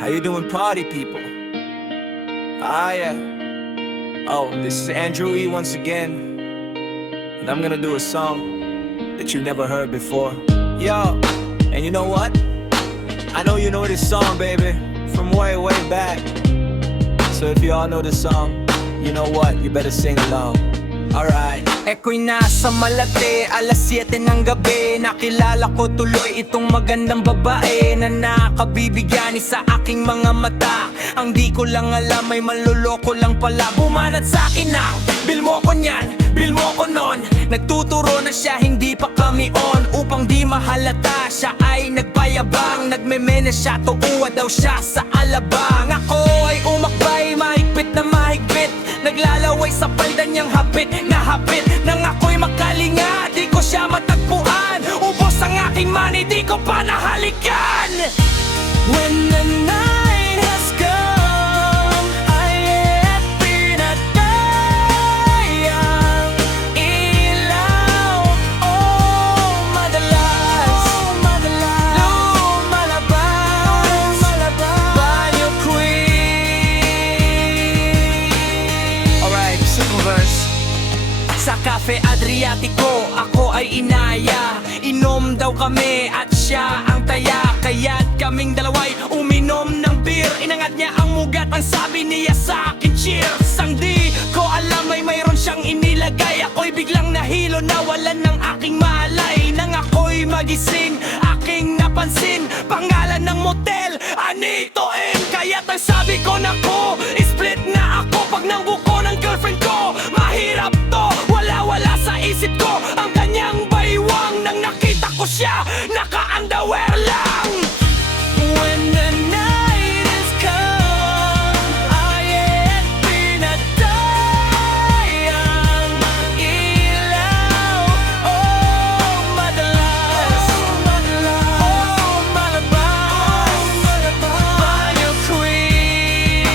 How you doing, party people? Ah, yeah. Oh, this is Andrew E once again, and I'm gonna do a song that you never heard before. Yo, and you know what? I know you know this song, baby, from way, way back. So if you all know this song, you know what? You better sing along. Alright. Eko'y nasa Malate, alas 7 ng gabi. Nakilala ko tuloy itong magandang babae na nakabibigyan sa aking mga mata. Ang di ko lang alam ay manloloko lang pala. Bumanat sa akin ang bil mo ko nyan, bil mo ko nun. Nagtuturo na siya, hindi pa kami on. Upang di mahalata, siya ay nagpayabang. Nagmeme na siya, tuuwa daw siya sa alabang. Ako ay umakbay, mahigpit na mahigpit. Naglalaway sa palda niyang hapit na hapit. Nang ako'y makalinga, di ko siya matagpuan. Ubos ang aking money, di ko pa nahalikan. When the night has come, ay pinatay ang ilaw. Oh, madalas lumalabas Banyo Queen. Alright, second verse. Sa Cafe Adriatico, ako ay inaya. Inom daw kami at siya ang taya. Kaya't kaming dalaway uminom ng beer. Inangat niya ang mugat, ang sabi niya sa akin, cheers. Ang di ko alam ay mayroon siyang inilagay. Ako'y biglang nahilo, nawalan ng aking malay. Nang ako'y magising, aking napansin pangalan ng motel, Anito Inn. Kaya't ang sabi ko, naku, split na ako. Pag nangbuko ng girlfriend ko, mahirap to. Wala sa isip ko ang kanyang baywang. Nang nakita ko siya, naka-underwear lang. When the night is come, ay pinatay ang ilaw. Oh, madalas malabas Banyo Queen.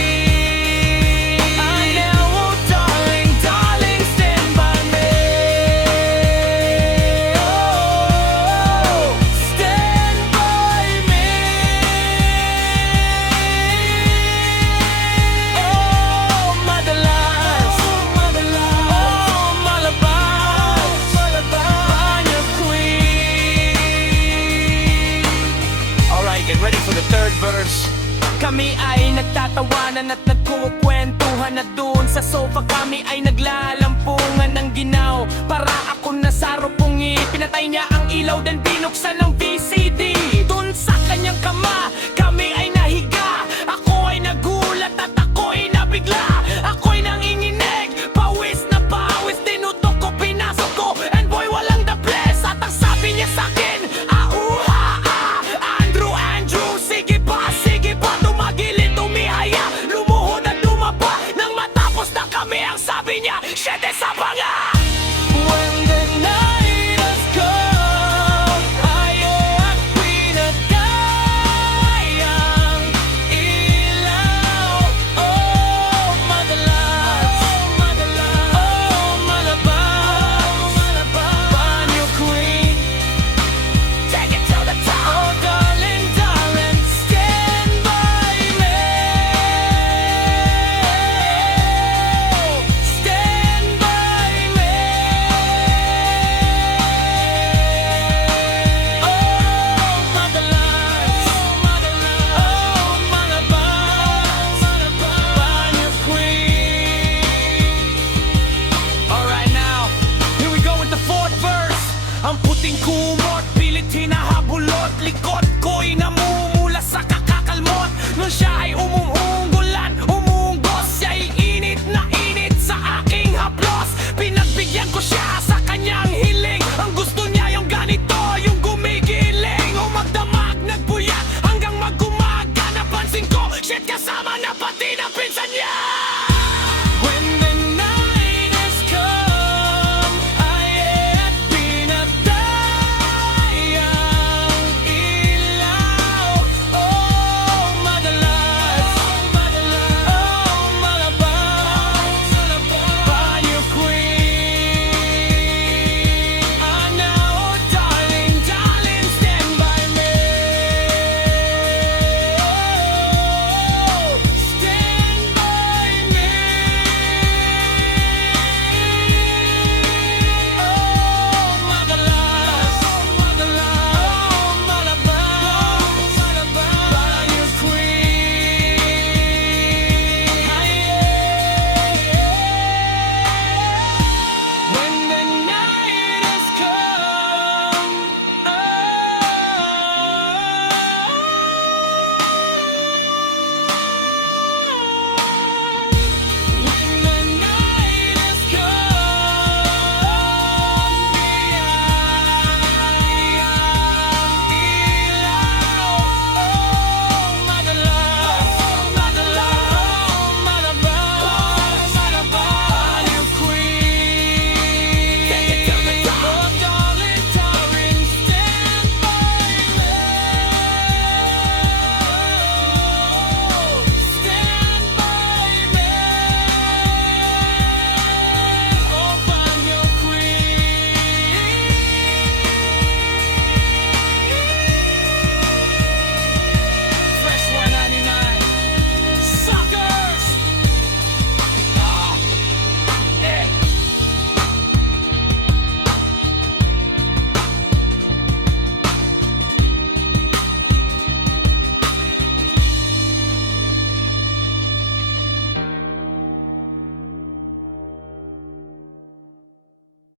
I know, darling, darling, stand by me. Oh, stand by me. Oh, madalas malabas Banyo Queen. Alright, get ready for the third verse. Kami ay nagtatawanan at nagkukwentuhan. At doon sa sofa kami ay naglalampungan ng ginaw. Para ako nasarupungi. Pinatay niya ang ilaw, then binuksan ng VCD. Doon sa kanyang kama